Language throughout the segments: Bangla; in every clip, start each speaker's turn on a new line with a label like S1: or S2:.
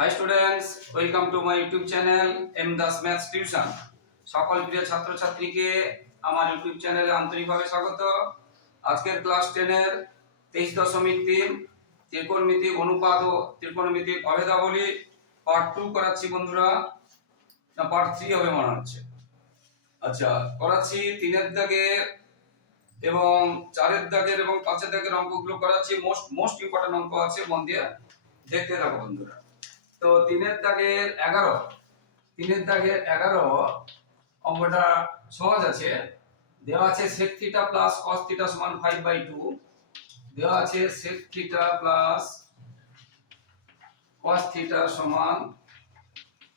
S1: Hi students welcome to my YouTube channel M Das maths tuition সকল প্রিয় ছাত্রছাত্রীকে আমার ইউটিউব চ্যানেলে আন্তরিকভাবে স্বাগত। আজকের ক্লাস টেনের তেইশ দশমিক তিন, ত্রিকোণমিতিক অনুপাত ও ত্রিকোণমিতিক অভেদাবলী পার্ট টু করাচ্ছি বন্ধুরা। না পার্ট থ্রি হবে মনে হচ্ছে। আচ্ছা করাচ্ছি তিনের দাগের এবং চারের দাগের এবং পাঁচের দাগের অঙ্কগুলো করাচ্ছি। মোস্ট মোস্ট ইম্পর্টেন্ট অঙ্ক আছে, মন দিয়ে দেখতে থাকো বন্ধুরা। তো তিনের দাগের এগারো, তিনের দাগের এগারো অঙ্কটা সহজ আছে। দেওয়া আছে sec theta plus cos theta সমান ফাইভ বাই টু দেওয়া আছে sec theta plus cos theta সমান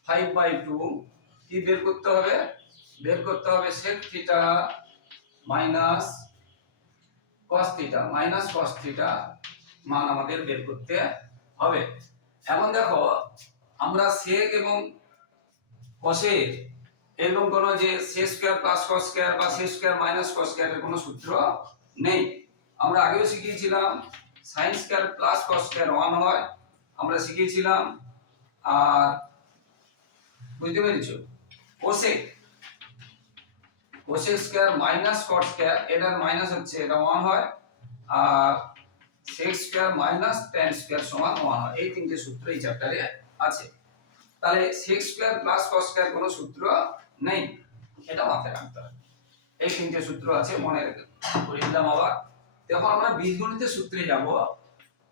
S1: ফাইভ বাই টু কি বের করতে হবে? বের করতে হবে sec theta minus cos theta minus cos theta মান আমাদের বের করতে হবে। এখন দেখো, আমরা sec এবং cosec এরকম কোনো যে sec square plus cos square বা sec স্কয়ার মাইনাস cos স্কয়ারের কোনো সূত্র নেই। আমরা আগেও শিখিয়েছিলাম, sin square plus cos square one হয়। আমরা শিখিয়েছিলাম, আর বুঝতে পেরেছ? cosec cosec square minus cot square এটার মাইনাস হচ্ছে, এটা ওয়ান হয়। আর sec square minus tan square সমান 1 হয়। এই তিনটে সূত্র এই চ্যাপ্টারে আছে। তাহলে sec square plus cos square কোনো সূত্র নেই। এটা মাথায় রাখতে হবে। এই তিনটে সূত্র আছে, মনে করে দিলাম আবার। দেখো আমরা বীজগণিতের সূত্রে যাব।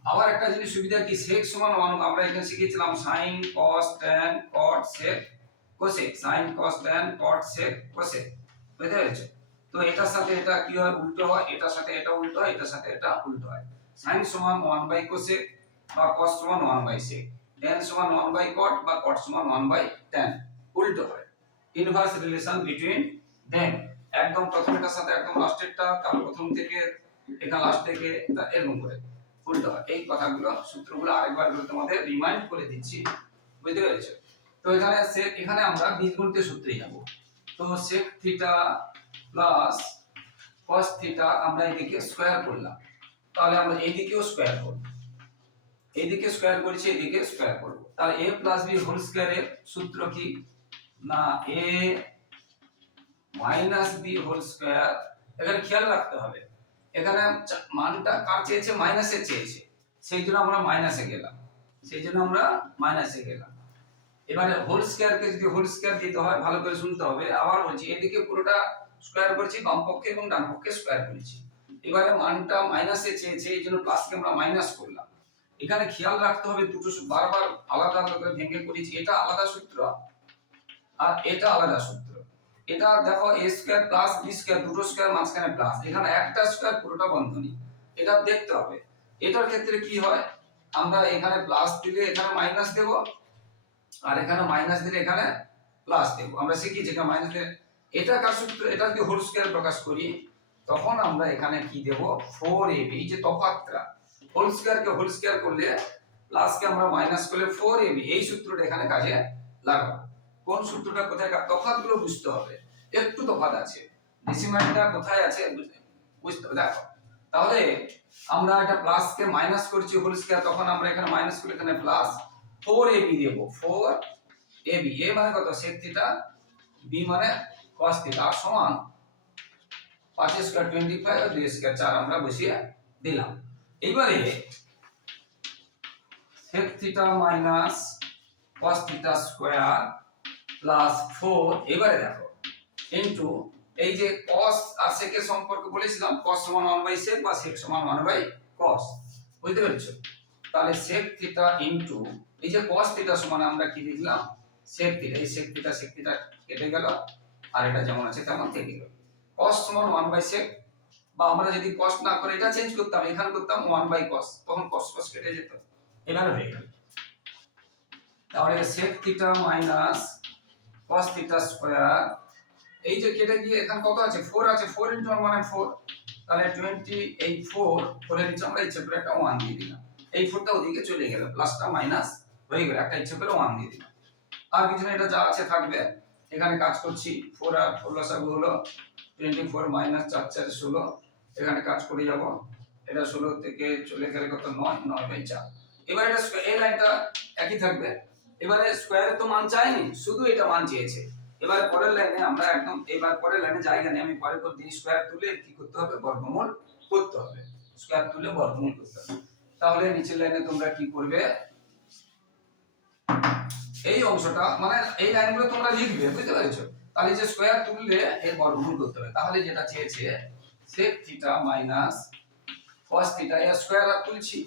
S1: আবার একটা জিনিস সুবিধা কি? sec সমান 1 আমরা এখানে শিখেছিলাম sin cos tan cot sec cosec sin cos tan cot sec cosec বুঝতে পেরেছ? তো এটার সাথে এটা কি হয়? উল্টো হয়। এটার সাথে এটা উল্টো হয়। এটার সাথে এটা উল্টো হয়। Sin সমান 1 বাই cosec বা cos সমান 1 বাই sec, tan সমান 1 বাই cot বা cot সমান 1 বাই tan, উল্টো হয়। ইনভার্স রিলেশন বিটুইন देम একদম প্রথমটার সাথে একদম লাস্টেরটা তার প্রথম থেকে, এখানে লাস্ট থেকে এরকম করে। উল্টো হয়। এই কথাগুলো, সূত্রগুলো আরেকবার করে তোমাদের রিমাইন্ড করে দিচ্ছি। বুঝতে পেরেছ? তো এখানে sec, এখানে আমরা বীজগণিতের সূত্রে যাব। তো sec theta plus cos theta আমরা এদিকে স্কয়ার করলাম। তাহলে আমরা এইদিকেও স্কয়ার করব। এইদিকে স্কয়ার করেছি, এদিকে স্কয়ার করব। তাহলে a প্লাস b হোল স্কয়ারের সূত্র কি? না, a minus B whole square এখানে খেয়াল রাখতে হবে। এখানে মানটা কার চেয়েছে? মাইনাসে চেয়েছে। সেই জন্য আমরা মাইনাসে গেলাম। সেই জন্য আমরা মাইনাসে গেলাম। এবারে হোল স্কয়ারকে যদি হোল স্কয়ার দিতে হয়, ভালো করে শুনতে হবে। আবার বলছি, এদিকে পুরোটা স্কয়ার করেছি বাম পক্ষে এবং ডান পক্ষে স্কয়ার করেছি। এবারে মানটা মাইনাসে চেয়েছে এই জন্য প্লাসকে আমরা মাইনাস করলাম। এখানে খেয়াল রাখতে হবে দুটো বারবার আলাদা আলাদা করে ভেঙে করেছি এটা আলাদা সূত্র আর এটা আলাদা সূত্র। এটা দেখো A square plus B square দুটো স্কয়ার মাঝখানে প্লাস এখানে একটা স্কয়ার পুরোটা বন্ধনী এটা দেখতে হবে। এটার ক্ষেত্রে কি হয়? আমরা এখানে প্লাস দিলে এখানে মাইনাস দেব আর এখানে মাইনাস দিলে এখানে প্লাস দেব। আমরা শিখি যেটা মাইনাস দিলে। এটা কার সূত্র? এটা যদি হোল স্কয়ার প্রকাশ করি তখন আমরা এখানে কি দেব? ফোর এ বি যে তফাৎটা হোল স্কয়ারকে হোল স্কয়ার করলে প্লাসকে আমরা মাইনাস করলে ফোর এ বি এই সূত্রটা এখানে কাজে লাগাবো। কোন সূত্রটা কোথায় তফাৎগুলো বুঝতে হবে। একটু তফাৎ আছে। ডেসিমালটা কোথায় আছে বুঝতে- হবে। দেখো, তাহলে আমরা এটা প্লাসকে মাইনাস করছি হোল স্কয়ার তখন আমরা এখানে মাইনাস করে এখানে প্লাস ফোর এ বি দেবো। ফোর এ বি এ মানে কত? সেক থিটা বি মানে cos থিটা সমান পাঁচ স্কয়ার টোয়েন্টি ফাইভ আর দুই স্কয়ার চার আমরা বসিয়ে দিলাম। এইবারে sec theta minus cos theta square plus four এবারে দেখো ইন্টু এই যে cos আর এর সম্পর্ক বলেছিলাম, cos সমান 1 বাই sec বা sec সমান 1 বাই cos, বুঝতে পেরেছ? তাহলে sec থিটা ইন্টু এই যে cos থিটা সমান আমরা কি লিখলাম? sec থিটা এই sec থিটা sec থিটা কেটে গেল, আর এটা যেমন আছে তেমন থেকে গেল। Cos সমান 1 বাই sec, বা আমরা যদি cos না করে এটা চেঞ্জ করতাম, এখানে করতাম 1 বাই cos, তখন cos cos কেটে যেত। এবারে হয়ে গেল। তাহলে sec theta minus cos theta square এই যে কেটে গিয়ে এখানে কত আছে? 4 আছে 4 ইনটু 1 মানে 4 তাহলে 20 এই 4 4 এর নিচে আমরা ইচ্ছে করে একটা 1 দিয়ে দিলাম। এই 4টা ওদিকে চলে গেল প্লাসটা মাইনাস হয়ে গেল, একটা ইচ্ছে করে 1 দিয়ে দিলাম। আর কিছু না, এটা যা আছে থাকবে। এখানে কাজ করছি 4 আর 4 লসাগু হলো 24 মাইনাস 4 4 16 এখানে কাজ করে যাব। এটা 16 থেকে চলে গেলে কত? 9 9 বাই 4 এবার এটা এই লাইনটা একই থাকবে। এবারে স্কোয়ারে তো মান চাইনি, শুধু এটা মান চেয়েছে। এবার পরের লাইনে আমরা একদম, এবার পরের লাইনে জায়গা নেই আমি পরে করে দিই স্কোয়ার তুলে, কি করতে হবে? বর্গমূল করতে হবে। স্কোয়ার তুলে বর্গমূল করতে হবে। তাহলে নিচের লাইনে তোমরা কি করবে? এই অংশটা মানে এই লাইনগুলো তোমরা লিখবে, বুঝতে পেরেছ? তাহলে যে স্কোয়ার তুললে এর বর্গমূল করতে হবে। তাহলে যেটা চেয়েছে, sec theta minus cos theta এর স্কোয়ার আর তুলছি।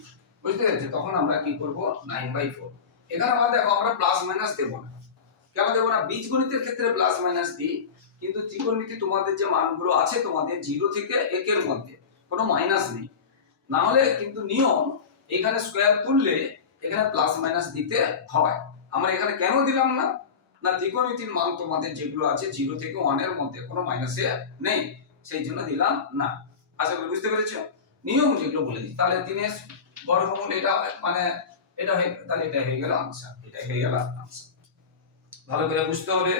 S1: বুঝতে পেরেছ? তখন আমরা কি করব? 9 বাই 4 এখানে আমরা দেখো, আমরা প্লাস মাইনাস দেব না। কেন দেব না? বীজগণিতের ক্ষেত্রে প্লাস মাইনাস দিই, কিন্তু ত্রিকোণমিতি তোমাদের যে মানগুলো আছে তোমাদের জিরো থেকে একের মধ্যে, কোনো মাইনাস নেই। না হলে কিন্তু নিয়ম, এখানে স্কোয়ার তুললে এখানে প্লাস মাইনাস দিতে হয়। আমরা এখানে কেন দিলাম না? না, ত্রিকোণমিতির মান তোমাদের যেগুলো আছে জিরো থেকে ওয়ানের মধ্যে কোনো মাইনাসে নেই, সেই জন্য দিলাম না। আশা করি বুঝতে পেরেছ? নিয়ম যেগুলো বলে দিই, তাহলে দিনের বর্গমূল এটা মানে এটা হয়ে তাহলে এটা হয়ে গেল আনসার এটা হয়ে গেল আনসার ভালো করে বুঝতে হবে,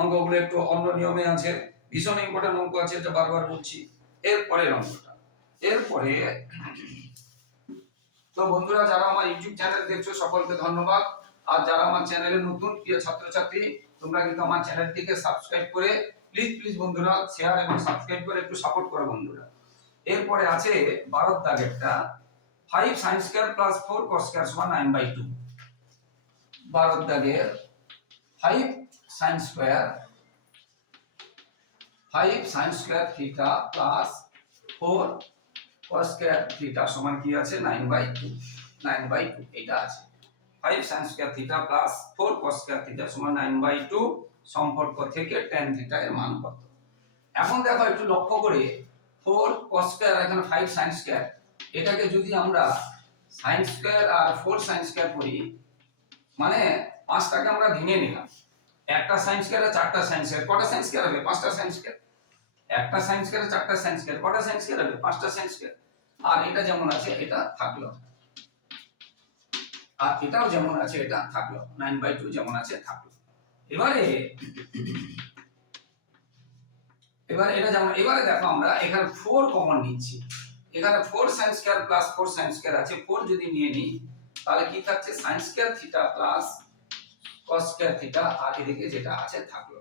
S1: অঙ্কগুলো একটু অন্য নিয়মে আছে, ভীষণ ইম্পর্টেন্ট অঙ্ক আছে, এটা বারবার বলছি। এরপরের অঙ্কটা, এরপরে তো বন্ধুরা, যারা আমার ইউটিউব চ্যানেল দেখছ, সকলকে ধন্যবাদ। আর যারা আমার চ্যানেলে নতুন, প্রিয় ছাত্রছাত্রী, তোমরা কিন্তু আমার চ্যানেলটিকে সাবস্ক্রাইব করে প্লিজ প্লিজ বন্ধুরা শেয়ার এবং সাবস্ক্রাইব করে একটু সাপোর্ট করো বন্ধুরা। এরপরে আছে বারোর দাগেরটা। Five sine square plus four cos square সমান নাইন বাই টু বারোর দাগের five sine square five sine square theta plus four cos square theta সমান কি আছে? 9 বাই 2 9 বাই 2 এটা আছে। 5 sin square theta plus 4 cos square theta সমান 9 বাই 2 সম্পর্ক থেকে tan থিটা এর মান কত? এখন দেখো একটু লক্ষ্য করে 4 cos স্কয়ার এখানে 5 sin স্কয়ার এটাকে যদি আমরা sin স্কয়ার আর 4 sin স্কয়ার করি মানে পাঁচটাকে আমরা ভেঙে নিলাম। একটা sin স্কয়ার চারটা sin স্কয়ার কটা sin স্কয়ার হবে? পাঁচটা sin স্কয়ার একটা সাইন স্কয়ারে চারটা সাইন স্কয়ার কটা সাইন স্কয়ার হবে? পাঁচটা সাইন স্কয়ার আর এটা যেমন আছে, এটা থাকল। আর এটাও যেমন আছে, এটা থাকল। নাইন বাই টু যেমন আছে, থাকল। এবারে এবারে এটা যেমন, এবারে দেখো আমরা এখানে ফোর কমন নিচ্ছি। এখানে four sine square plus four sine square আছে। ফোর যদি নিয়ে নিই, তাহলে কি থাকছে? Sine square theta plus cos square theta আর এদিকে যেটা আছে, থাকল।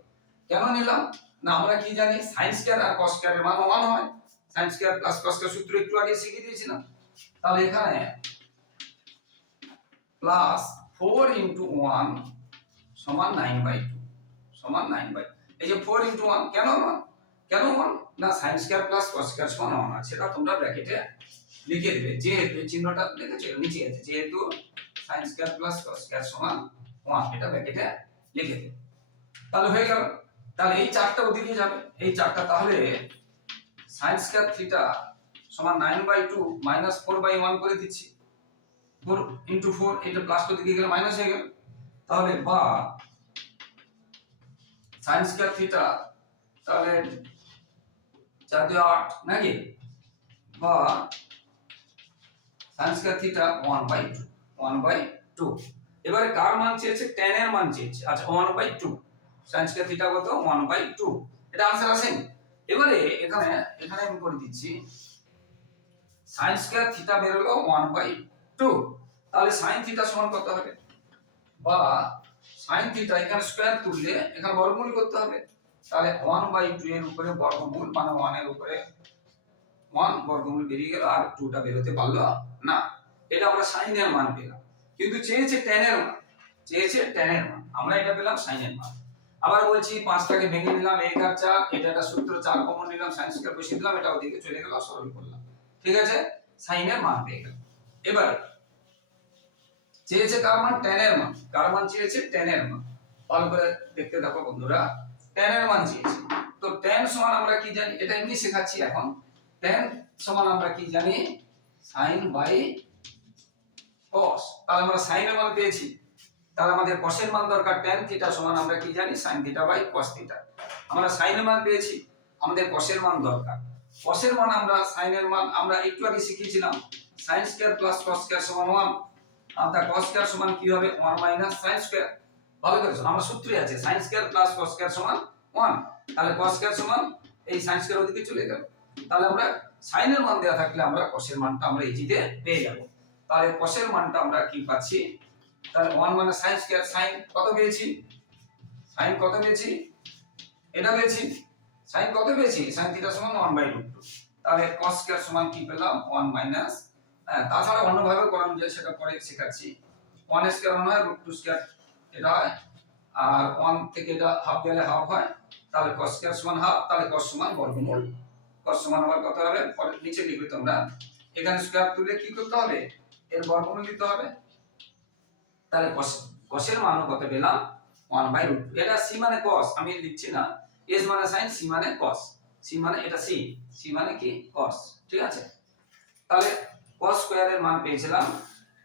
S1: কেন নিলাম? না, আমরা কি জানি? সাইন স্কয়ার আর কস স্কয়ারের মান সমান হয়। Sine square plus cos square সূত্র একটু আগে শিখিয়ে দিয়েছিলাম। তাহলে এখানে প্লাস ফোর ইন্টু ওয়ান সমান নাইন বাই টু সমান নাইন বাই এই যে ফোর ইন্টু ওয়ান কেন ওয়ান কেন ওয়ান না sine square plus cos square সমান ওয়ান আছে। সেটা তোমরা ব্র্যাকেটে লিখে দেবে। যেহেতু চিহ্নটা লিখেছো নিচে আছে। যেহেতু sine square plus cos square সমান ওয়ান এটা ব্র্যাকেটে লিখে দেবে। তাহলে হয়ে গেল। তাহলে এই চারটা ওদিকে যাবে। এই চারটা তাহলে সাইন স্কয়ার থিটা সমান nine by two minus four by one করে দিচ্ছি। ফোর ইন্টু ফোর এটা প্লাস করতে গিয়ে গেলে মাইনাস হয়ে গেল। তাহলে বা সাইন স্কোয়ার থিটা তাহলে চার দুই আট, নাকি? বা sine square theta one by two one by two এবারে কার মান চেয়েছে? টেন এর মান চেয়েছে। আচ্ছা one by two sine square theta কত? ওয়ান বাই টু এটা আনসার আসেনি এবারে এখানে এখানে আমি করে দিচ্ছি। সাইন স্কোয়ার থিটা বেরোলো ওয়ান বাই 2 তাহলে সাইন থিটা সমান হবে? বা সাইন থিটা এখানে তুললে এখানে বর্গমূল করতে হবে। তাহলে 1 বাই 2 এর উপরে বর্গমূল মানে 1 এর উপরে 1 বর্গমূল বেরিয়ে গেল, আর 2টা বের হতে পারল না। এটা আমরা সাইনের মান পেলাম। কিন্তু চেয়েছে এর মান। চেয়েছে এর মান। আমরা এটা পেলাম সাইনের মান। আবার বলছি পাঁচটাকে ভেঙে নিলাম, এক আর চার, এটা একটা সূত্র, চার কমন নিলাম সাইন স্কয়ার বসিয়ে দিলাম, এটা ওদিকে চলে গেল, সরল করলাম। ঠিক আছে? সাইনের মান পেয়ে গেল এবার চেয়েছে কার মান? এর মান। কার মান চেয়েছে? মান। ভালো করে দেখতে দেখো বন্ধুরা। মান চেয়েছে। তো tan সমান আমরা কি জানি? এটা এমনি শেখাচ্ছি এখন। tan সমান আমরা কি জানি? sin বাই cos তাহলে আমরা মান পেয়েছি। তাহলে আমাদের এর মান দরকার tan থিটা সমান আমরা কি জানি? sin theta by cos theta আমরা এর মান পেয়েছি। আমাদের এর মান দরকার। এর মান আমরা এর মান আমরা একটু আগে শিখেছিলাম sin square plus cos square সমান 1 আর cos স্কয়ার সমান কি হবে? 1 মাইনাস sin স্কয়ার ভালো করে শোনো আমার সূত্রে আছে, sin square plus cos square সমান 1 তাহলে cos স্কয়ার সমান, এই sin স্কয়ার ওদিকে চলে গেল। তাহলে আমরা sin এর মান দেওয়া থাকলে আমরা cos এর মানটা আমরা ইজিতে পেয়ে যাব। তাহলে cos এর মানটা আমরা কি পাচ্ছি? তাহলে ওয়ান মানে সাইন স্কোয়ার সাইন কত পেয়েছি? সাইন কত পেয়েছি? এটা পেয়েছি। সাইন কত পেয়েছি? সাইন থিটা সমান ওয়ান বাই রুট টু তাহলে কস স্কোয়ার সমান কি পেলাম? ওয়ান মাইনাস তাছাড়া অন্যভাবে করানো যায়, সেটা পরে শেখাচ্ছি। ওয়ান স্কোয়ার ওয়ান হয় রুট টু স্কোয়ার এটা হয়। আর ওয়ান থেকে এটা হাফ গেলে হাফ হয়, তাহলে কস স্কোয়ার সমান হাফ তাহলে কস সমান বর্গমূল। কস সমান আবার কত হবে? পরে নিচে লিখবে তোমরা। এখানে স্কোয়ার তুলে কি করতে হবে? এর বর্গমূল দিতে হবে। তাহলে কস কসের মান কত পেলাম? ওয়ান বাই রুট এটা সি মানে কস আমি লিখছি না। এস মানে সাইন সি মানে কস সি মানে এটা সি সি মানে কি? কস ঠিক আছে? তাহলে কস স্কোয়ারের মান পেয়েছিলাম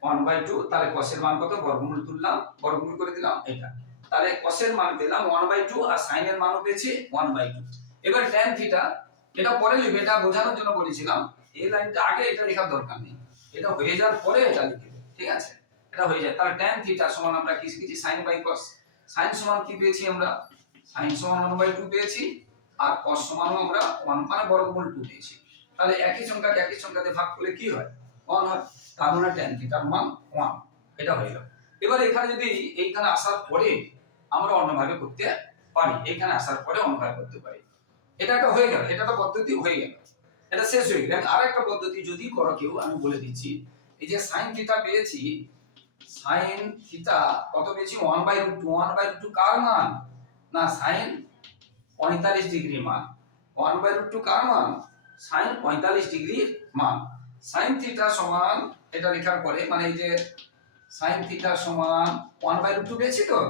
S1: ওয়ান বাই টু তাহলে কসের মান কত? বর্গমূল তুললাম, বর্গমূল করে দিলাম এটা। তাহলে কসের মান পেলাম ওয়ান বাই টু আর সাইনের মানও পেয়েছি ওয়ান বাই টু এবার ট্যান থিটা এটা পরে লিখবে এটা বোঝানোর জন্য বলেছিলাম, এই লাইনটা আগে এটা লেখার দরকার নেই। এটা হয়ে যাওয়ার পরে এটা লিখবে ঠিক আছে? এটা হয়ে যায়। তাহলে ট্যান থিটা সমান আমরা কি শিখেছি? সাইন বাই কস সাইন সমান কি পেয়েছি আমরা? সাইন সমান ওয়ান বাই টু পেয়েছি, আর কস সমানও আমরা ওয়ান মানে বর্গমূল টু পেয়েছি। তাহলে একই সংখ্যাকে একই সংখ্যাতে ভাগ করলে কি হয়? ওয়ান হয় তার মানে ট্যান থিটার মান ওয়ান, এটা হয়ে গেল। এবার এখানে যদি এইখানে আসার পরে আমরা অন্যভাবে করতে পারি এখানে আসার পরে অন্যভাবে করতে পারি। এটা একটা হয়ে গেল, এটা একটা পদ্ধতি হয়ে গেল। এটা শেষ হয়ে গেল। আর একটা পদ্ধতি যদি করো কেউ, আমি বলে দিচ্ছি, এই যে সাইন থিটা পেয়েছি সাইন থিটা কত পেয়েছি? One by root one by root কার মান? না সাইন পঁয়তাল্লিশ ডিগ্রি মান। ওয়ান বাই রুট টু কার মান? সাইন পঁয়তাল্লিশ ডিগ্রির মান। সাইন থিটা সমান, এটা লেখার পরে মানে এই যে সাইন থিটা সমান ওয়ান বাই রুট পেয়েছি তো?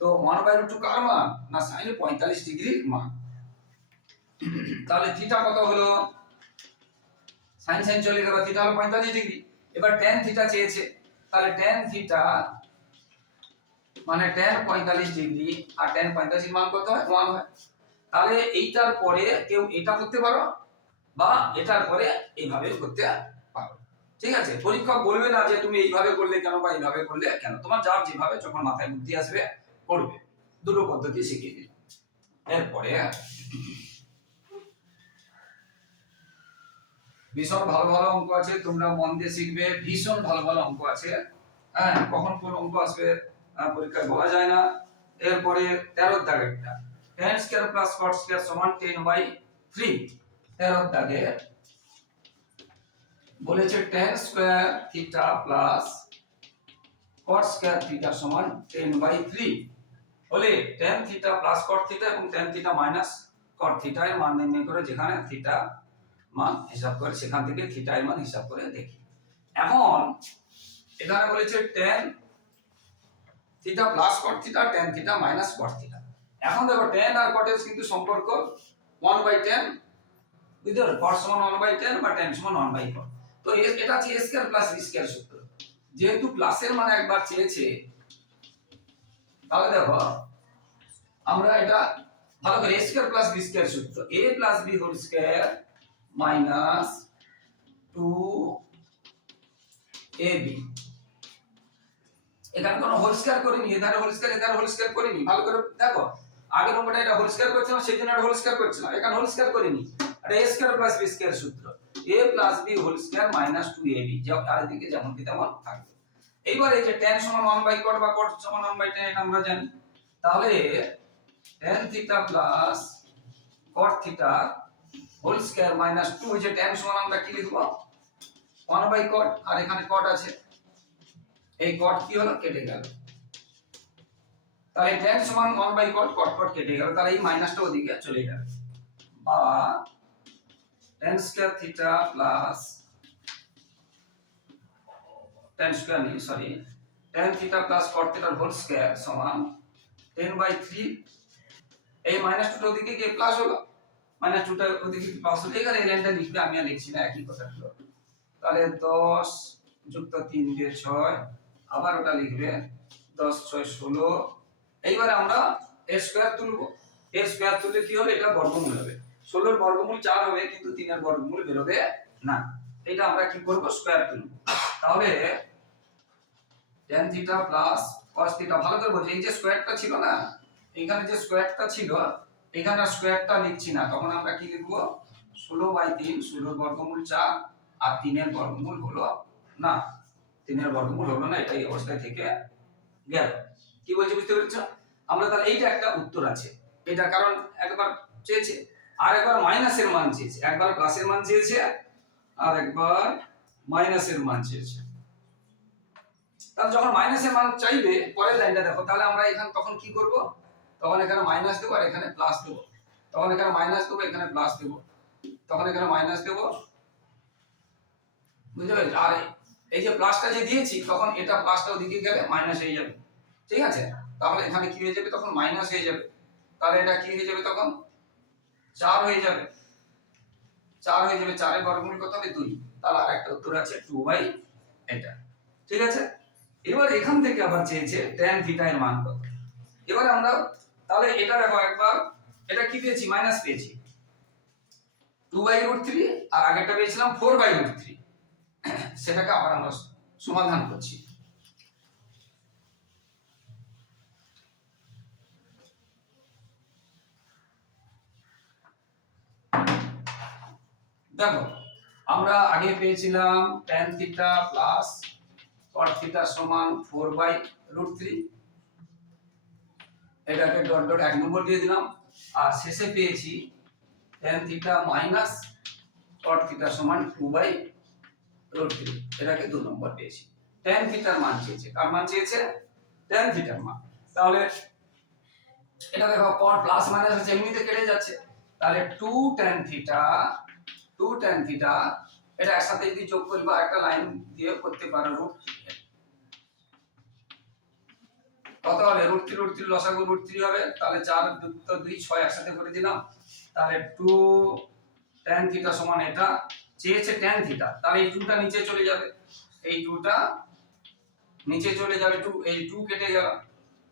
S1: তো ওয়ান বাই রুট টু কার মান? না সাইন পঁয়তাল্লিশ ডিগ্রির মান। তাহলে থিটা কত হলো? সাইন সাইন চলে গেল থিটা হলো পঁয়তাল্লিশ ডিগ্রি এবার ট্যান থিটা চেয়েছে। তাহলে ট্যান থিটা মানে ট্যান পঁয়তাল্লিশ ডিগ্রি আর ট্যান পঁয়তাল্লিশ মান কত হয়? ওয়ান হয়। তাহলে এইটার পরে কেউ এটা করতে পারো? বা এটার পরে এইভাবে করতে পারো। ঠিক আছে? পরীক্ষক বলবে না যে তুমি এইভাবে করলে কেন বা এইভাবে করলে কেন? তোমার যার যেভাবে যখন মাথায় বুদ্ধি আসবে, করবে। দুটো পদ্ধতি শিখিয়ে দিল এরপরে ভীষণ ভালো ভালো অঙ্ক আছে, তোমরা মন দিয়ে শিখবে। ভীষণ ভালো ভালো অঙ্ক আছে। হ্যাঁ কখন কোন অঙ্ক আসবে পরীক্ষায় বলা যায় না। এরপরে তেরো দাগেরটা tan square plus cot square সমান টেন বাই থ্রি তেরো দাগে বলেছে tan square theta plus cot square theta সমান টেন বাই থ্রি। হলে tan theta plus cot theta এবং tan theta minus cot theta এর মান নির্ণয় করে যেখানে থিটা মান হিসাব করে, সেখান থেকে থিটা এর মান হিসাব করে দেখি। এখন এখানে বলেছে tan theta plus cot theta, tan theta minus cot theta. এখন দেখো টেন আর কটের কিন্তু সম্পর্ক। ওয়ান বাই টেন বুঝতে পারো কট সমান ওয়ান বাই টেন বা টেন সমান ওয়ান বাই কট তো এটা হচ্ছে স্কয়ার প্লাস স্কয়ার সূত্র। যেহেতু প্লাসের মান একবার চেয়েছে, তাহলে দেখো, আমরা এটা ভালো করে স্কয়ার প্লাস বি স্কয়ার সূত্র A plus B whole square minus two A B এখানে কোনো হোল স্কয়ার করিনি এখানে হোল স্কয়ার এখানে হোল স্কয়ার করিনি। ভালো করে দেখো, আগের নম্বরটা এটা হোল স্কয়ার করছিলাম সেই জন্য এটা হোল স্কয়ার করছিলাম, এখানে হোল স্কয়ার করিনি। এটা A square plus B square সূত্র। A plus B whole square minus two A B আর এদিকে যেমন কি তেমন থাকবে। এইবার এই যে tan সমান 1 বাই cot বা cot সমান 1 বাই tan এটা আমরা জানি। তাহলে tan theta plus cot theta whole square minus 2 যে tan সমান আমরা কি লিখব? 1 বাই cot আর এখানে cot আছে। এই cot কি হলো? কেটে গেল। তাহলে tan সমান 1 বাই cot cot cot কেটে গেল। তাহলে এই মাইনাসটা ওদিকে চলে যাবে বা tan square theta plus tan square নেই sorry tan theta plus cot থিটার হোল স্কয়ার সমান 10 বাই 3 এই মাইনাস টুটা ওদিকে গিয়ে প্লাস হলো। মাইনাস টুটা ওদিকে প্লাস হলো। এখানে এই লাইনটা লিখবে, আমি আর লিখছি না, একই কথা হলো। তাহলে 10 যুক্ত 3 দিয়ে 6 আবার ওটা লিখবে 10 6 16 এইবারে আমরা এর স্কয়ার তুলবো। এর স্কয়ার তুললে কি হবে? এটা বর্গমূল হবে। 16 এর বর্গমূল 4 হবে, কিন্তু 3 এর বর্গমূল বেরোবে না। এটা আমরা কি করব? স্কয়ার তুলব তাহলে tan theta plus cos theta ভালো করে এই যে ছিল না, এখানে যে ছিল, এখানে না। তখন আমরা কি লিখব? 16 বাই 3 16 এর বর্গমূল 4 আর 3 এর বর্গমূল হলো না। 3 এর বর্গমূল হলো না এটা এই অবস্থায় থেকে গেল। কি বলছি বুঝতে পেরেছ? আমরা তাহলে এইটা একটা উত্তর আছে। এটা কারণ একবার চেয়েছে। আর একবার মাইনাসের মান চেয়েছে। একবার প্লাসের মান চেয়েছে, আর একবার মাইনাসের মান চেয়েছে। তাহলে যখন মাইনাসের মান চাইবে, পরের লাইনটা দেখো, তাহলে আমরা এখানে তখন কি করব? তখন এখানে মাইনাস দেবো আর এখানে প্লাস দেবো। তখন এখানে মাইনাস দেবো, এখানে প্লাস দেবো। তখন এখানে মাইনাস দেবো। বুঝতে পেরেছ? আর এই যে প্লাসটা যে দিয়েছি, তখন এটা প্লাসটা ওদিকে গেলে মাইনাস হয়ে যাবে। ঠিক আছে? তাহলে এখানে কি হয়ে যাবে? তখন মাইনাস হয়ে যাবে। তাহলে এটা কি হয়ে যাবে তখন? চার হয়ে যাবে। চার হয়ে যাবে, চারের বর্গমূল কত হবে? দুই। তাহলে আর একটা উত্তর আছে টু বাই এটা ঠিক আছে? এবার এখান থেকে আবার চেয়েছে ট্যান থিটা এর মান কত? এবার আমরা তাহলে এটা দেখো একবার। এটা কি পেয়েছি? মাইনাস পেয়েছি। টু বাই রুট থ্রি আর আগেরটা পেয়েছিলাম ফোর বাই রুট থ্রি সেটাকে আবার আমরা সমাধান করছি। দেখো, আমরা আগে পেয়েছিলাম tan theta plus cot theta সমান 4 বাই রুট থ্রি এটাকে ডট ডট এক নম্বর দিয়ে দিলাম। আর শেষে পেয়েছি tan theta minus cot theta সমান 2 বাই রুট থ্রি এটাকে দু নম্বর পেয়েছি। tan থিটার মান চেয়েছে। কার মান চেয়েছে? tan থিটার মান। তাহলে এটা দেখো, cot প্লাস মাইনাস হচ্ছে, এমনিতে কেটে যাচ্ছে। তাহলে 2 tan থিটা 2 tan থিটা এটা একসাথে যদি যোগ করি বা একটা লাইন দিয়ে করতে পারো রুট কত হবে? রুট থ্রি রুট থ্রি লসাগু রুট থ্রি হবে। তাহলে চার যুক্ত দুই, ছয় একসাথে করে দিলাম। তাহলে টু ট্যান থিটা সমান এটা। চেয়েছে ট্যান থিটা তাহলে এই টুটা নিচে চলে যাবে। এই টুটা নিচে চলে যাবে টু এই টু কেটে গেল।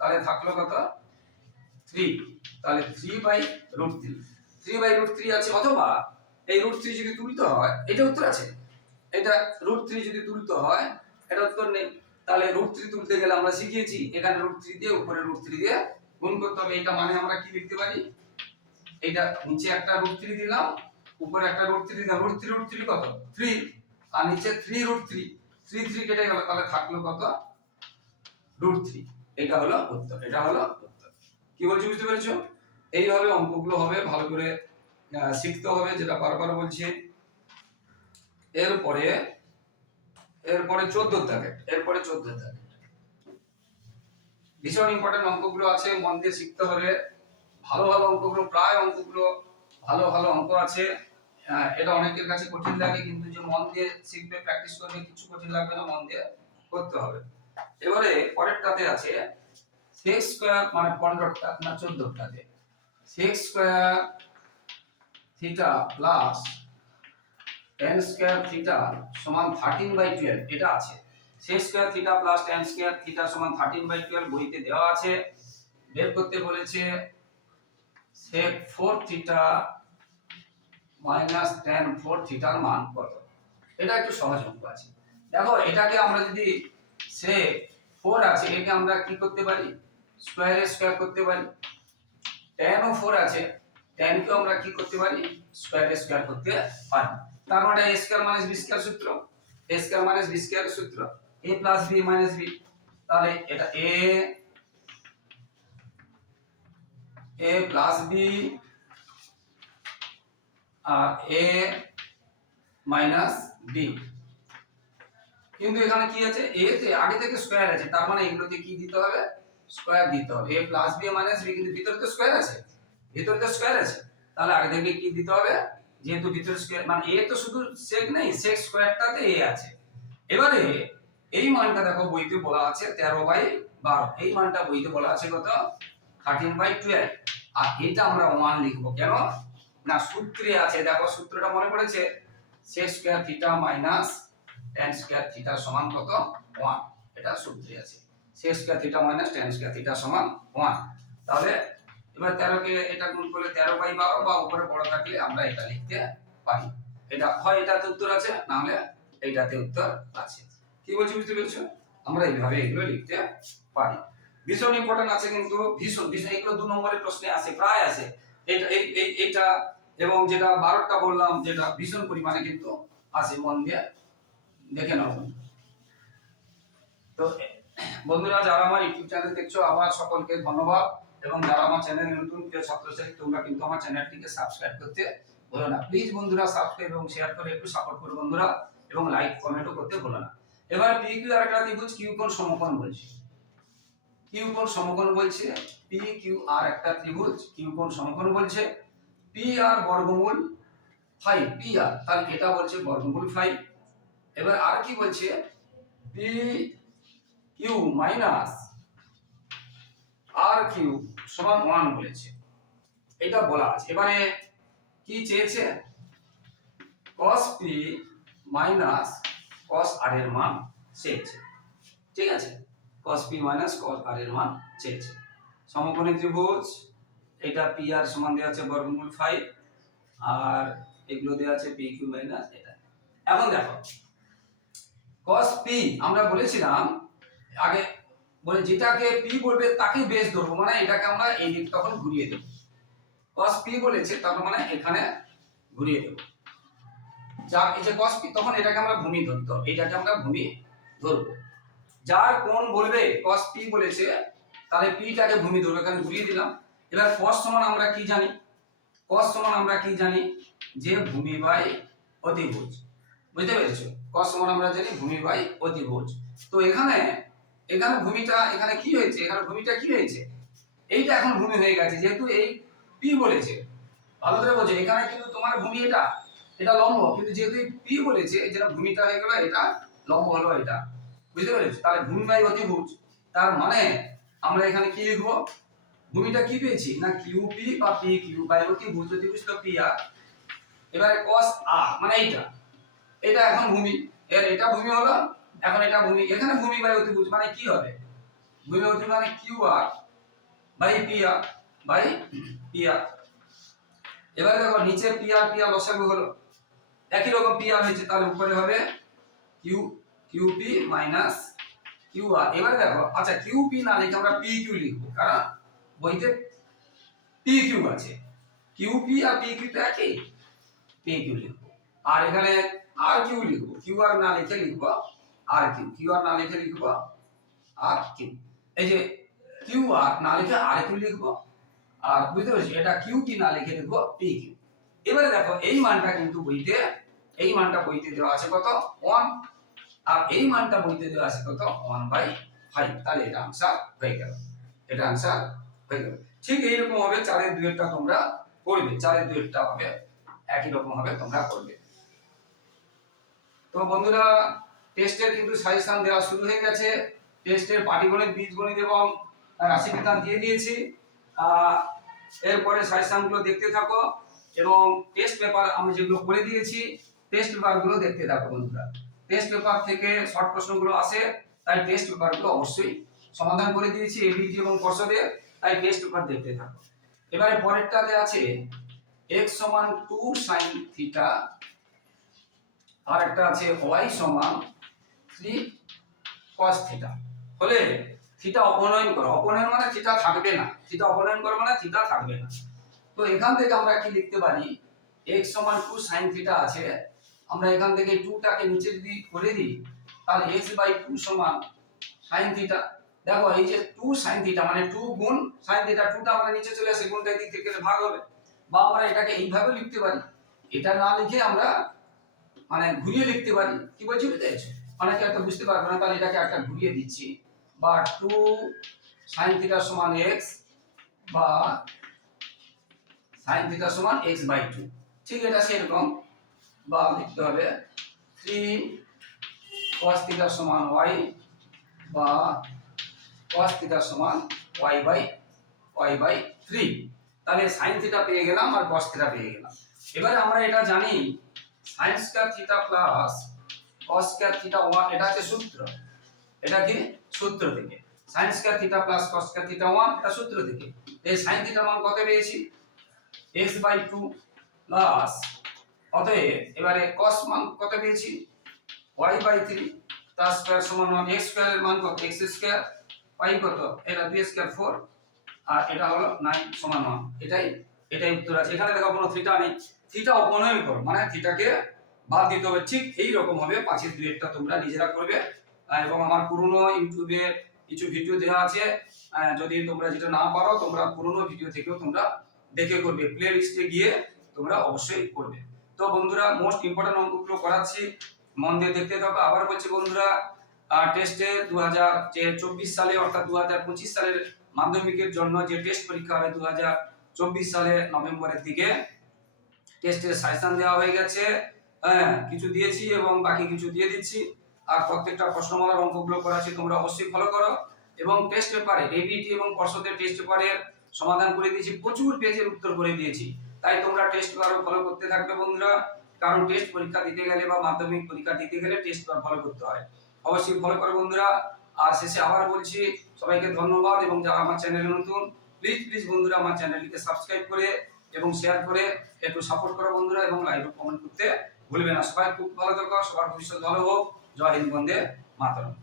S1: তাহলে থাকল কত? থ্রি তাহলে three by root three three by root three আছে অথবা এই রুট থ্রি যদি তুলতে হয়, এটা উত্তর আছে। এটা রুট থ্রি যদি তুলতে হয়, এটা উত্তর নেই। তাহলে রুট থ্রি তুলতে গেলে আমরা শিখিয়েছি, এখানে রুট থ্রি দিয়ে, উপরে রুট থ্রি দিয়ে গুণ করতে হবে। এটা মানে আমরা কি লিখতে পারি? এটা নিচে একটা রুট থ্রি দিলাম, উপরে একটা রুট থ্রি দিলাম। রুট থ্রি রুট থ্রি কত? থ্রি আর নিচে three root three three three কেটে গেল, তাহলে থাকল কত? রুট থ্রি এটা হলো উত্তর। এটা হলো উত্তর। কি বলছি, বুঝতে পেরেছ? এইভাবে অঙ্কগুলো হবে, ভালো করে শিখতে হবে যেটা বারবার বলছি। এরপরে এরপরে চোদ্দ থাকে এরপরে চোদ্দ থাকে ভীষণ ইম্পর্টেন্ট অঙ্কগুলো আছে, মন দিয়ে শিখতে হবে। ভালো ভালো অঙ্কগুলো, প্রায় অঙ্কগুলো ভালো ভালো অঙ্ক আছে। এটা অনেকের কাছে কঠিন লাগে, কিন্তু যে মন দিয়ে শিখবে প্র্যাকটিস করবে, কিছু কঠিন লাগবে না, মন দিয়ে করতে হবে। এবারে পরেরটাতে আছে সিক্স স্কোয়ার মানে পনেরোটা না চোদ্দটাতে sec square theta plus tan square theta সমান থার্টিন বাই টুয়েলভ এটা আছে। Sec square theta plus tan square theta সমান থার্টিন বাই টুয়েলভ বইতে দেওয়া আছে। বের করতে বলেছে sec four theta minus tan four থিটার মান কত? এটা একটু সহজ অঙ্ক আছে। দেখো, এটাকে আমরা যদি সে ফোর আছে একে আমরা কি করতে পারি? স্কোয়ারে স্কোয়ার করতে পারি। টেন ও ফোর আছে। কে আমরা কি করতে পারি? স্কোয়ারে স্কোয়ার করতে পারি। তার মানে a square minus b square সূত্র? a square minus b square সূত্র। a প্লাস b তাহলে এটা a a প্লাস b আর a মাইনাস b কিন্তু এখানে কি আছে? a তে আগে থেকে স্কয়ার আছে। তার মানে এগুলোতে কি দিতে হবে? স্কয়ার দিতে হবে। a plus b minus b, কিন্তু ভিতরে তো স্কয়ার আছে। ভিতরে তো স্কয়ার আছে। তাহলে আগে থেকে কি দিতে হবে? যেহেতু ভিতরে স্কয়ার মানে এ তো শুধু সেক নেই সেক স্কয়ারটাতে এ আছে। এবারে এই মানটা দেখো বইতে বলা আছে তেরো বাই বারো। এই মানটা বইতে বলা আছে কত? থার্টিন বাই টুয়েলভ আর এটা আমরা ওয়ান লিখব। কেন? না, সূত্রে আছে। দেখো, সূত্রটা মনে পড়েছে? Sec square theta minus tan square theta সমান কত? ওয়ান এটা সূত্রে আছে। Sec square theta minus tan square theta সমান ওয়ান তাহলে এবার তেরোকে এটা গুণ করলে তেরো বাই বারো বা উপরে বড় থাকলে আমরা এটা লিখতে পারি। এটা হয় এটাতে উত্তর আছে, না হলে এইটাতে উত্তর আছে। কি বলছি, বুঝতে পেরেছ? আমরা এইভাবে এগুলো লিখতে পারি। ভীষণ ইম্পর্টেন্ট আছে কিন্তু, ভীষণ ভীষণ, এগুলো দু নম্বরের প্রশ্নে আছে, প্রায় আছে। এটা, এই, এই- এইটা এবং যেটা বারোটা বললাম, যেটা ভীষণ পরিমাণে কিন্তু আছে, মন দিয়ে দেখে নাও। তো, বন্ধুরা, যারা আমার ইউটিউব চ্যানেল দেখছ, আমার সকলকে ধন্যবাদ। এবং যারা আমার চ্যানেল নতুন, প্রিয় ছাত্রছাত্রী, তোমরা কিন্তু আমার চ্যানেলটিকে সাবস্ক্রাইব করতে ভুলো না। প্লিজ বন্ধুরা সাবস্ক্রাইব এবং শেয়ার করে একটু সাপোর্ট করো বন্ধুরা এবং লাইক কমেন্টও করতে ভুলো না। এবার পি কিউ আর একটা ত্রিভুজ কিউ কোণ সমকোণ বলছি। কিউ কোণ সমকোণ বলছে পি কিউ আর একটা ত্রিভুজ কিউ কোণ সমকোণ বলছে। পি আর বর্গমূল ফাইভ পি আর, তাহলে এটা বলছে বর্গমূল ফাইভ এবার আর কি বলছে? P Q minus R Q সমান ওয়ান বলেছে। এটা বলা আছে। এবারে কি চেয়েছে? cos p minus cos r এর মান চেয়েছে। ঠিক আছে? cos p minus cos r এর মান চেয়েছে। সমকোণী ত্রিভুজ, এটা পি আর সমান দেওয়া আছে বর্গমূল 5 আর এগুলো দেওয়া আছে পি কিউ মাইনাস এটা এখন দেখো, cos p, আমরা বলেছিলাম, আগে বলে যেটাকে পি বলবে তাকে বেস ধরবো মানে এটাকে আমরা এই দিক তখন ঘুরিয়ে দেবো। cos p বলেছে তার মানে এখানে ঘুরিয়ে দেবো। যা এই যে cos p, তখন এটাকে আমরা ভূমি ধরতে হবে এটাকে আমরা ভূমি ধরবো। যার কোন বলবে cos p বলেছে, তাহলে পিটাকে ভূমি ধরবো, এখানে ঘুরিয়ে দিলাম। এবার cos সমান আমরা কি জানি? cos সমান আমরা কি জানি? যে ভূমি বাই অতিভুজ। বুঝতে পেরেছ? cos সমান আমরা জানি ভূমি বাই অতিভুজ। তো এখানে এখানে ভূমিটা, এখানে কি হয়েছে? এখানে ভূমিটা কি হয়েছে? এইটা এখন ভূমি হয়ে গেছে, যেহেতু এই পি বলেছে। ভালো করে বোঝো, এখানে কিন্তু তোমার ভূমি এটা এটা লম্ব, কিন্তু যেহেতু পি বলেছে যেটা ভূমিটা হয়ে গেল, এটা লম্ব হলো এটা। বুঝতে পেরেছ? তাহলে ভূমি বাই অতিভুজ। তার মানে আমরা এখানে কি লিখব? ভূমিটা কি পেয়েছি? না কিউ পি বা পি কিউ বাই অতিভুজ অতিভুজ তো পি আর এবারে cos আর মানে এইটা। এটা এখন ভূমি। এর এটা ভূমি হলো এখন এটা ভূমি, এখানে ভূমি বাই অতিভুজ মানে কি হবে? ভূমি অতিভুজ মানে Q R by P R by P R এবারে দেখো, নিচে পি আর পি আর লসাগু হলো। একই রকম পি আর হয়েছে তাহলে উপরে হবে Q Q P minus Q R এবারে দেখো আচ্ছা কিউ পি না লিখে আমরা পি কিউ লিখব, কারণ বইতে পি কিউ আছে। কিউ পি আর পি কিউ তো একই। পি কিউ লিখব। আর এখানে আর কিউ লিখব কিউ আর না লিখে লিখব আর কিউ কিউ আর না লিখে লিখব? আর কিউ এই যে কিউ আর না লিখে আর কিউ লিখব? আর বুঝতে পারছি? এটা কিউ পি না লিখে লিখব? পি কিউ এবারে দেখো, এই মানটা কিন্তু বইতে, এই মানটা বইতে দেওয়া আছে কত? ওয়ান আর এই মানটা বইতে দেওয়া আছে কত? ওয়ান বাই ফাইভ তাহলে এটা আনসার হয়ে গেল। এটা আনসার হয়ে গেল। ঠিক এইরকম হবে, চারের দুয়েরটা তোমরা করবে। চারের দুয়েরটা হবে, একই রকম হবে তোমরা করবে। তো বন্ধুরা টেস্টের কিন্তু সাজেশন দেওয়া শুরু হয়ে গেছে। টেস্টের পাটিগণিত, বীজগণিত এবং রাশিবিজ্ঞান দিয়ে দিয়েছি। এরপরে সাজেশনগুলো দেখতে থাকো এবং টেস্ট পেপার আমি যেগুলো করে দিয়েছি, টেস্ট পেপারগুলো দেখতে থাকো বন্ধুরা। টেস্ট পেপার থেকে শর্ট প্রশ্নগুলো আসে, তাই টেস্ট পেপারগুলো অবশ্যই সমাধান করে দিয়েছি এবিটি এবং পর্ষদে তাই টেস্ট পেপার দেখতে থাকো। এবারে পরেরটাতে আছে x সমান টু সাইন থিটা আর একটা আছে y সমান থ্রি cos থিটা হলে থিটা অপনয়ন করো। অপনয়ন মানে থিটা থাকবে না। থিটা অপনয়ন করো মানে থিটা থাকবে না। তো এখান থেকে আমরা কি লিখতে পারি? x সমান টু সাইন থিটা আছে। আমরা এখান থেকে টুটাকে নিচে যদি করে দিই। তাহলে x বাই টু সমান সাইন থিটা দেখো, এই যে টু সাইন থিটা মানে টু গুণ সাইন থিটা টুটা আমরা নিচে চলে আসে গুণটা এদিক থেকে ভাগ হবে। বা আমরা এটাকে এইভাবে লিখতে পারি। এটা না লিখে আমরা মানে ঘুরিয়ে লিখতে পারি। কি বলছি, বুঝতে অনেকে একটা বুঝতে পারবে না, তাহলে এটাকে একটা ঘুরিয়ে দিচ্ছি। বা টু সাইন থিটা সমান এক্স বা সাইন থিটা সমান এক্স বাই টু ঠিক এটা সেরকম। বা লিখতে হবে থ্রি cos থিটা সমান ওয়াই বা cos থিটা সমান y by y by three তাহলে সাইন থিটা পেয়ে গেলাম আর cos থিটা পেয়ে গেলাম। এবারে আমরা এটা জানি sine square theta plus cos square theta one এটা হচ্ছে সূত্র। এটা কি? সূত্র থেকে। Sine square theta plus cos square theta one এটা সূত্র থেকে। এই সাইন থিটা মান কত পেয়েছি? x বাই টু প্লাস অতএব এবারে cos মান কত পেয়েছি? y বাই থ্রি তার স্কয়ার সমান ওয়ান x স্কয়ারের মান কত? x স্কয়ার y কত? এটা দুই স্কয়ার ফোর আর এটা হলো নাইন সমান ওয়ান এটাই এটাই উত্তর আছে। এখানে দেখো কোনো থিটা নেই। থিটা অপনয়ন করো মানে থিটাকে বাদ দিতে হবে। ঠিক এই রকম হবে। পাঁচের দুই একটা তোমরা নিজেরা করবে। এবং আমার পুরনো ইউটিউবে কিছু ভিডিও দেওয়া আছে। যদি তোমরা যেটা না পারো, তোমরা পুরোনো ভিডিও থেকেও তোমরা দেখে করবে। প্লে লিস্টে গিয়ে তোমরা অবশ্যই করবে। তো বন্ধুরা মোস্ট ইম্পর্টেন্ট অঙ্কগুলো করাচ্ছি। মন দিয়ে দেখতে থাকো। আবার বলছি বন্ধুরা টেস্টে দু হাজার চব্বিশ সালে অর্থাৎ দু হাজার পঁচিশ সালের মাধ্যমিকের জন্য যে টেস্ট পরীক্ষা হবে দু হাজার চব্বিশ সালে নভেম্বরের দিকে টেস্টের সাজেশন দেওয়া হয়ে গেছে। হ্যাঁ কিছু দিয়েছি এবং বাকি কিছু দিয়ে দিচ্ছি। আর প্রত্যেকটা প্রশ্নমালার অঙ্কগুলো করাচ্ছি তোমরা অবশ্যই ফলো করো। এবং টেস্ট পেপারে এবিটি এবং পর্ষদের টেস্ট পেপারের সমাধান করে দিয়েছি, প্রচুর পেজের উত্তর করে দিয়েছি। তাই তোমরা টেস্ট পেপারও ফলো করতে থাকবে বন্ধুরা। কারণ টেস্ট পরীক্ষা দিতে গেলে বা মাধ্যমিক পরীক্ষা দিতে গেলে টেস্ট পেপার ফলো করতে হয়। অবশ্যই ফলো করো বন্ধুরা। আর শেষে আবার বলছি, সবাইকে ধন্যবাদ এবং যারা আমার চ্যানেলে নতুন প্লিজ প্লিজ বন্ধুরা আমার চ্যানেলটিকে সাবস্ক্রাইব করে এবং শেয়ার করে, একটু সাপোর্ট করো বন্ধুরা এবং লাইভ কমেন্ট করতে ভুলবে না। সবাই খুব ভালো থাকো সবার ভবিষ্যৎ ভালো হোক। জয় হিন্দ বন্দে মাতরম।